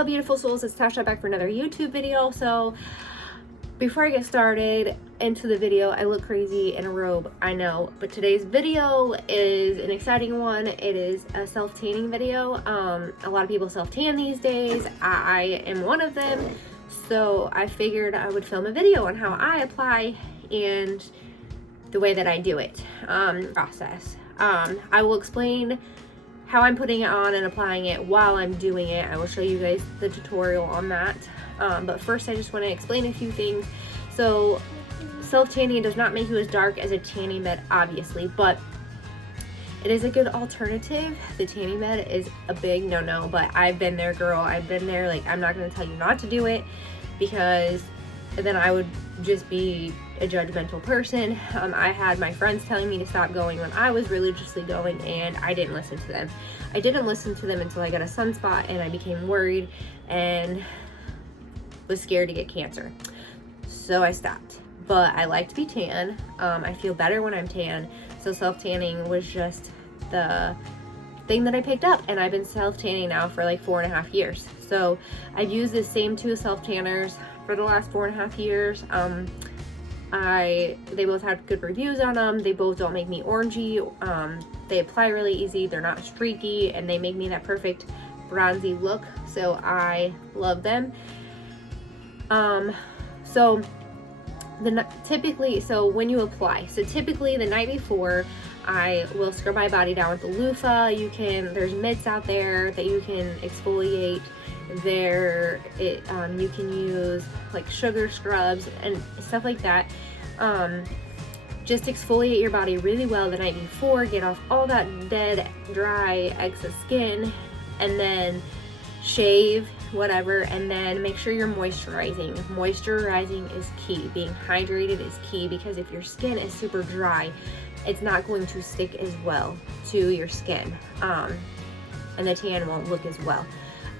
Hello beautiful souls, it's Tasha back for another YouTube video. So before I get started into the video, I look crazy in a robe, I know, but today's video is an exciting one. It is a self-tanning video. A lot of people self-tan these days. I am one of them, so I figured I would film a video on how I apply and the way that I do it, process. I will explain how I'm putting it on and applying it while I'm doing it. I will show you guys the tutorial on that. But first I just want to explain a few things. So self-tanning does not make you as dark as a tanning bed, obviously, but it is a good alternative. The tanning bed is a big no-no, but I've been there, girl. I've been there. Like, I'm not going to tell you not to do it because then I would just be a judgmental person. I had my friends telling me to stop going when I was religiously going, and I didn't listen to them. I didn't listen to them until I got a sunspot and I became worried and was scared to get cancer. So I stopped. But I like to be tan. I feel better when I'm tan. So self-tanning was just the thing that I picked up, and I've been self-tanning now for like 4.5 years. So I've used the same two self-tanners for the last 4.5 years. They both have good reviews on them. They both don't make me orangey. They apply really easy. They're not streaky, and they make me that perfect bronzy look. So I love them. So when you apply, typically the night before, I will scrub my body down with a loofah. There's mitts out there that you can exfoliate. You can use like sugar scrubs and stuff like that. Just exfoliate your body really well the night before, get off all that dead, dry, excess skin, and then shave, whatever, and then make sure you're moisturizing. Moisturizing is key. Being hydrated is key, because if your skin is super dry, it's not going to stick as well to your skin, and the tan won't look as well.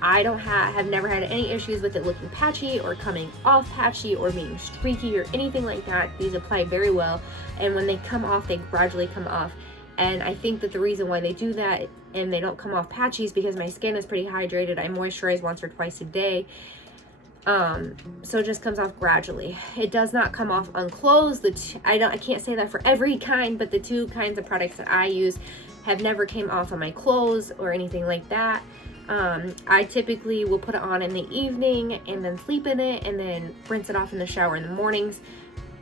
I have never had any issues with it looking patchy or coming off patchy or being streaky or anything like that. These apply very well, and when they come off, they gradually come off. And I think that the reason why they do that and they don't come off patchy is because my skin is pretty hydrated. I moisturize once or twice a day. So it just comes off gradually. It does not come off unclosed. I can't say that for every kind, but the two kinds of products that I use have never came off on my clothes or anything like that. I typically will put it on in the evening and then sleep in it and then rinse it off in the shower in the mornings.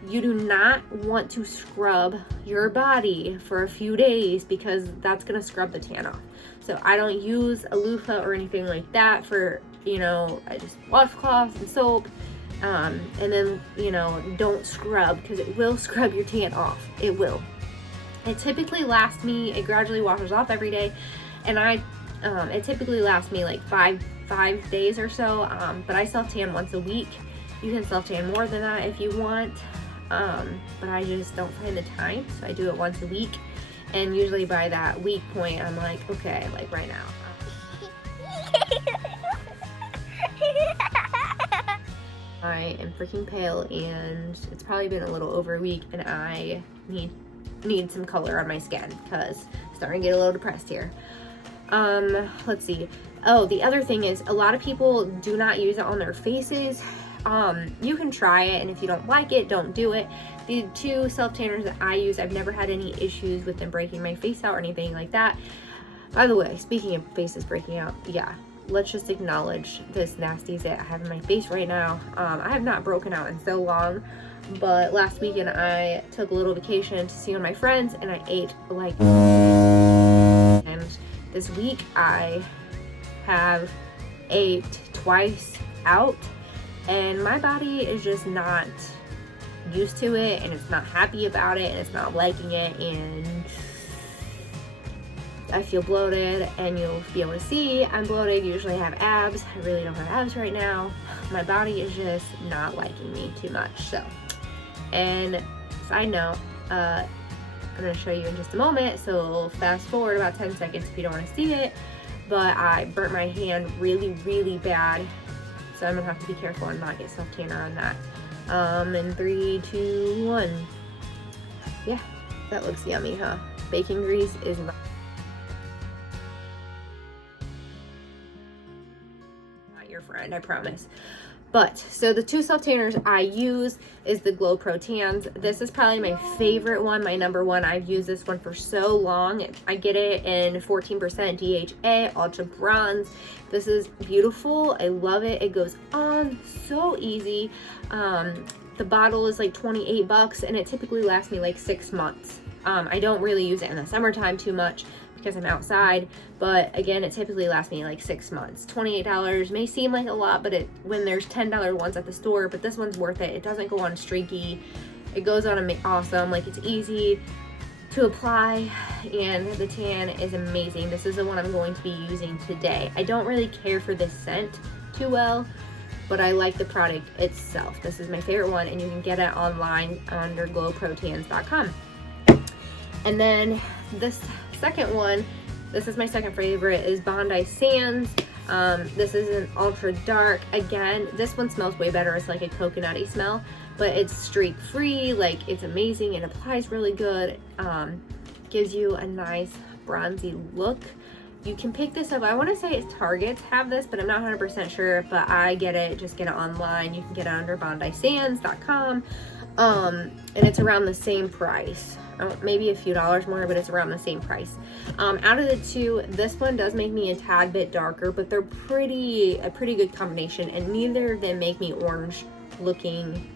You do not want to scrub your body for a few days, because that's going to scrub the tan off. So I don't use a loofah or anything like that for, I just washcloths and soap. And then, don't scrub, because it will scrub your tan off. It will. It typically lasts me, it gradually washes off every day. And it typically lasts me like five days or so. But I self-tan once a week. You can self-tan more than that if you want. But I just don't find the time, so I do it once a week, and usually by that week point I'm like, okay, like right now I am freaking pale, and it's probably been a little over a week, and I need some color on my skin because I'm starting to get a little depressed here. Let's see. Oh, the other thing is, a lot of people do not use it on their faces. You can try it, and if you don't like it, don't do it. The two self-tanners that I use, I've never had any issues with them breaking my face out or anything like that. By the way, speaking of faces breaking out, yeah, let's just acknowledge this nasties that I have in my face right now. I have not broken out in so long, but last weekend I took a little vacation to see one of my friends, and I ate like, and this week I have ate twice out. And my body is just not used to it, and it's not happy about it, and it's not liking it, and I feel bloated, and you'll be able to see I'm bloated. Usually I have abs. I really don't have abs right now. My body is just not liking me too much. So, and side note, I'm going to show you in just a moment, so fast forward about 10 seconds if you don't want to see it, but I burnt my hand really, really bad. So I'm gonna have to be careful and not get self-tanner on that. In 3, 2, 1. Yeah, that looks yummy, huh? Bacon grease is not your friend, I promise. But, so the 2 self-tanners I use is the Glow Pro Tans. This is probably my favorite one, my number one. I've used this one for so long. I get it in 14% DHA, Ultra Bronze. This is beautiful. I love it. It goes on so easy. The bottle is like 28 bucks and it typically lasts me like 6 months. I don't really use it in the summertime too much because I'm outside, but again, it typically lasts me like 6 months. $28 may seem like a lot, but when there's $10 ones at the store, but this one's worth it. It doesn't go on streaky. It goes on awesome. Like, it's easy to apply and the tan is amazing. This is the one I'm going to be using today. I don't really care for this scent too well, but I like the product itself. This is my favorite one, and you can get it online under glowprotans.com. And then this second one, this is my second favorite, is Bondi Sands. This is an ultra dark. Again, this one smells way better. It's like a coconutty smell, but it's streak free. Like, it's amazing. It applies really good. Gives you a nice bronzy look. You can pick this up. I want to say Targets have this, but I'm not 100% sure, but I just get it online. You can get it under bondisands.com. And it's around the same price. Maybe a few dollars more, but it's around the same price. Out of the two, this one does make me a tad bit darker, but they're a pretty good combination, and neither of them make me orange looking.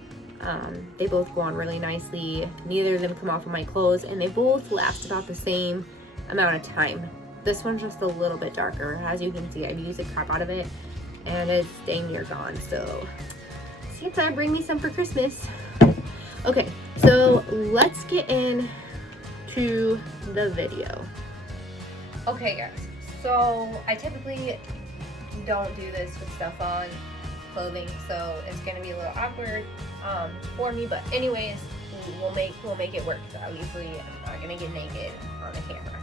They both go on really nicely. Neither of them come off of my clothes, and they both last about the same amount of time. This one's just a little bit darker. As you can see, I've used the crap out of it, and it's dang near gone. So, Santa, bring me some for Christmas. Okay, so let's get into the video. Okay, guys, so I typically don't do this with stuff on clothing, so it's gonna be a little awkward for me. But anyways, we'll make it work. So obviously, I'm not gonna get naked on the camera.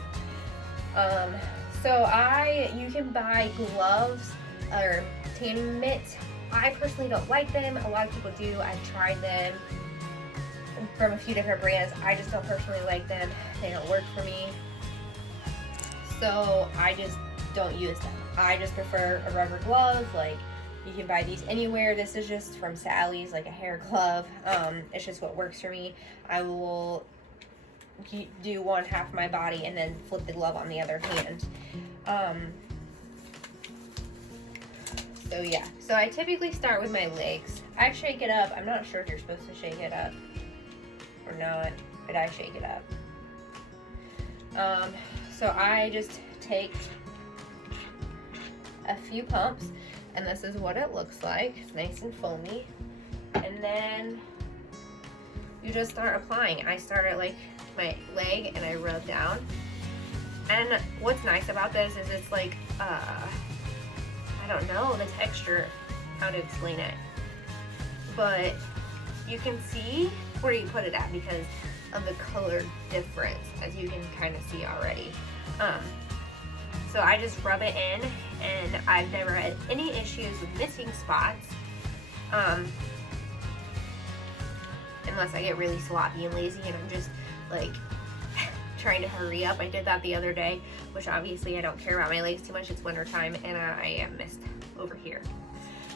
You can buy gloves or tanning mitts. I personally don't like them. A lot of people do. I've tried them from a few different brands. I just don't personally like them. They don't work for me. So I just don't use them. I just prefer a rubber glove. Like, you can buy these anywhere. This is just from Sally's, like a hair glove. It's just what works for me. I will do one half of my body and then flip the glove on the other hand. So yeah, so I typically start with my legs. I shake it up. I'm not sure if you're supposed to shake it up or not, but I shake it up. So I just take a few pumps, and this is what it looks like. It's nice and foamy. And then you just start applying. I start at like my leg and I rub down. And what's nice about this is it's like, I don't know the texture, how to explain it, but you can see where you put it at because of the color difference, as you can kind of see already. So I just rub it in, and I've never had any issues with missing spots, unless I get really sloppy and lazy and I'm just like trying to hurry up. I did that the other day, which obviously I don't care about my legs too much. It's winter time and I missed over here,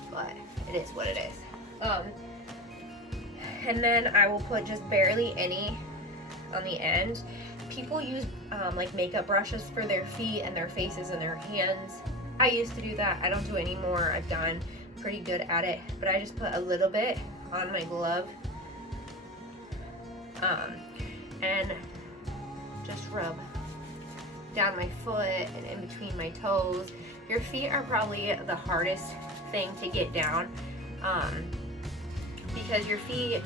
but it is what it is. And then I will put just barely any on the end. People use like makeup brushes for their feet and their faces and their hands. I used to do that. I don't do it anymore. I've done pretty good at it, but I just put a little bit on my glove and just rub down my foot and in between my toes. Your feet are probably the hardest thing to get down, because your feet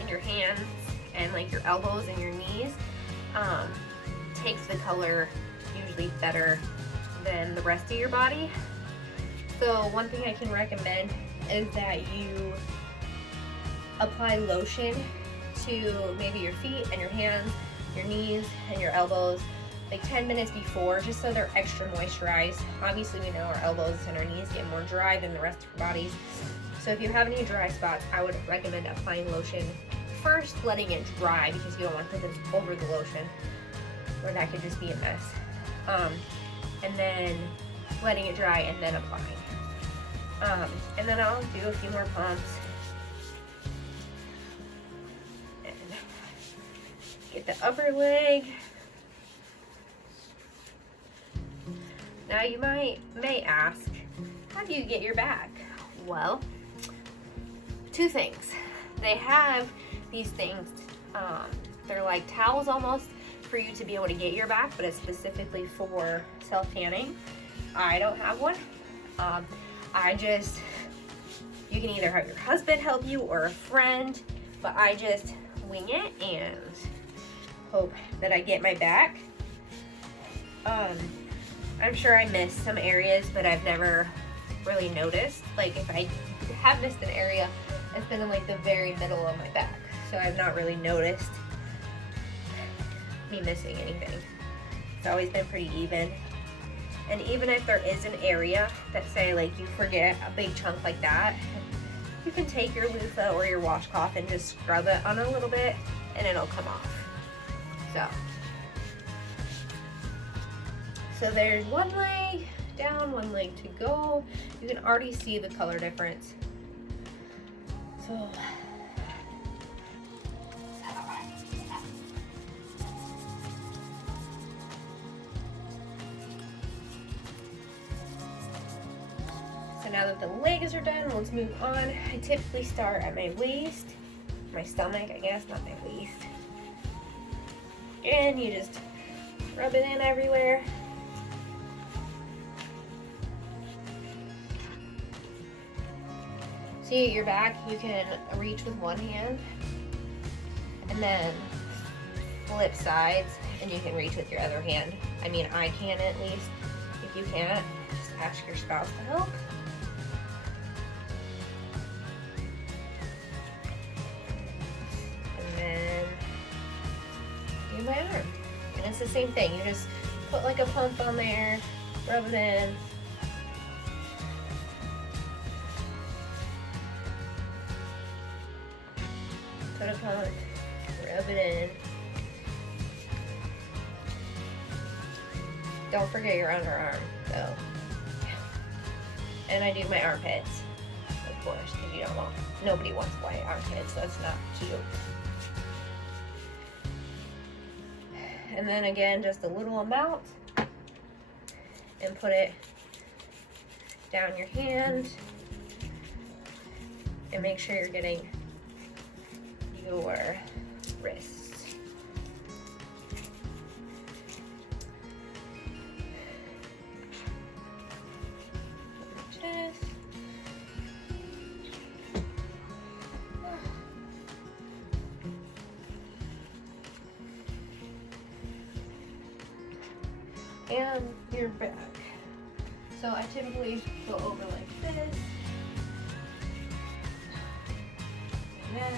and your hands and like your elbows and your knees takes the color usually better than the rest of your body. So one thing I can recommend is that you apply lotion to maybe your feet and your hands, your knees and your elbows like 10 minutes before, just so they're extra moisturized. Obviously we know our elbows and our knees get more dry than the rest of our bodies. So if you have any dry spots, I would recommend applying lotion first, letting it dry, because you don't want to put this over the lotion, or that could just be a mess. And then letting it dry and then applying. And then I'll do a few more pumps. And get the upper leg. Now you may ask, how do you get your back? Well, two things. They have these things, they're like towels almost for you to be able to get your back, but it's specifically for self-tanning. I don't have one. You can either have your husband help you or a friend, but I just wing it and hope that I get my back. I'm sure I missed some areas, but I've never really noticed. Like if I have missed an area, it's been in like the very middle of my back. So I've not really noticed me missing anything. It's always been pretty even. And even if there is an area that say like you forget a big chunk like that, you can take your loofah or your washcloth and just scrub it on a little bit and it'll come off. So there's one leg down, one leg to go. You can already see the color difference. So now that the legs are done, let's move on. I typically start at my waist, my stomach, I guess, not my waist. And you just rub it in everywhere. See, at your back, you can reach with one hand and then flip sides, and you can reach with your other hand. I mean, I can at least. If you can't, just ask your spouse to help. And then do my arm. And it's the same thing. You just put like a pump on there, rub it in. Put a pump, rub it in. Don't forget your underarm, though. And I do my armpits, of course, because nobody wants white armpits. That's not cute. And then again, just a little amount, and put it down your hand, and make sure you're getting your wrists. Chest. And your back. So I typically go over like this. Neck.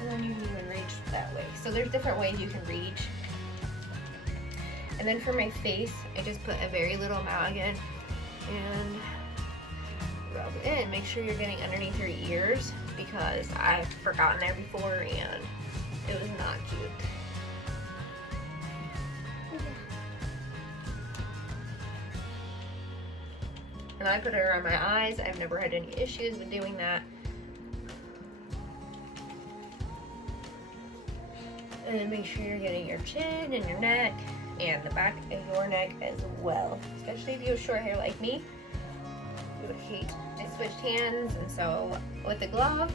And then you can even reach that way. So there's different ways you can reach. And then for my face, I just put a very little amount again and rub it in. Make sure you're getting underneath your ears because I've forgotten there before and it was not cute. And I put it around my eyes. I've never had any issues with doing that. And then make sure you're getting your chin and your neck and the back of your neck as well. Especially if you have short hair like me. You would hate I switched hands, and so with the glove,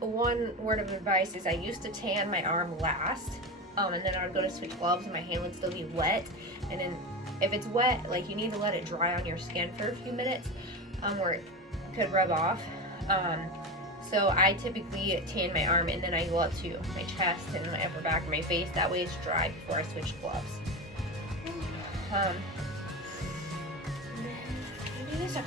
one word of advice is I used to tan my arm last, and then I would go to switch gloves and my hand would still be wet. And then if it's wet, like you need to let it dry on your skin for a few minutes, where it could rub off. So I typically tan my arm and then I go up to my chest and my upper back and my face. That way it's dry before I switch gloves. Let me do this arm.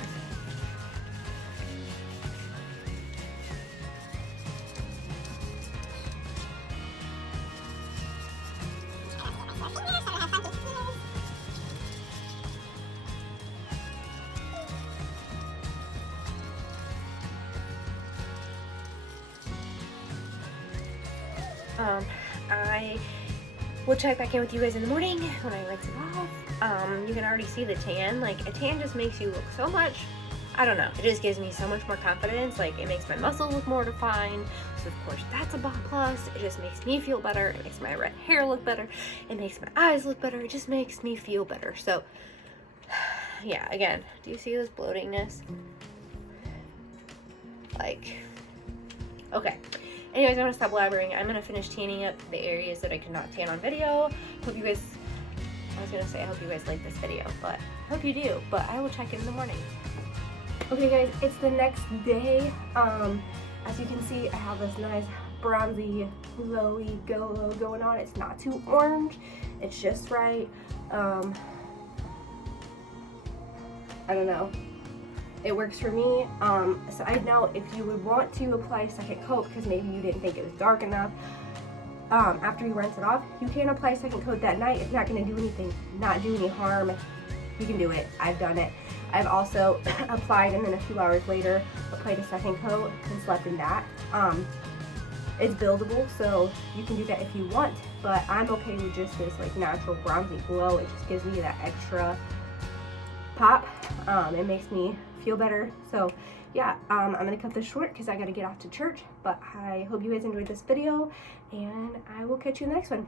we'll check back in with you guys in the morning when I rinse it off. You can already see the tan. Like, a tan just makes you look so much, I don't know, it just gives me so much more confidence. Like, it makes my muscles look more defined, so of course that's a plus. It just makes me feel better. It makes my red hair look better. It makes my eyes look better. It just makes me feel better. So yeah, again, do you see this bloatingness? Like, okay. Anyways, I'm gonna stop blabbering. I'm gonna finish tanning up the areas that I could not tan on video. Hope you guys, I was gonna say I hope you guys like this video, but I hope you do. But I will check in the morning. Okay guys, it's the next day. As you can see, I have this nice bronzy, glowy glow going on. It's not too orange. It's just right. I don't know. It works for me. So I know if you would want to apply a second coat because maybe you didn't think it was dark enough, after you rinse it off, you can apply a second coat that night. It's not going to do anything, not do any harm. You can do it. I've done it. I've also applied and then a few hours later applied a second coat and slept in that. It's buildable, so you can do that if you want, but I'm okay with just this like natural bronzy glow. It just gives me that extra pop. It makes me feel better. So yeah, I'm gonna cut this short because I gotta get off to church, but I hope you guys enjoyed this video and I will catch you in the next one.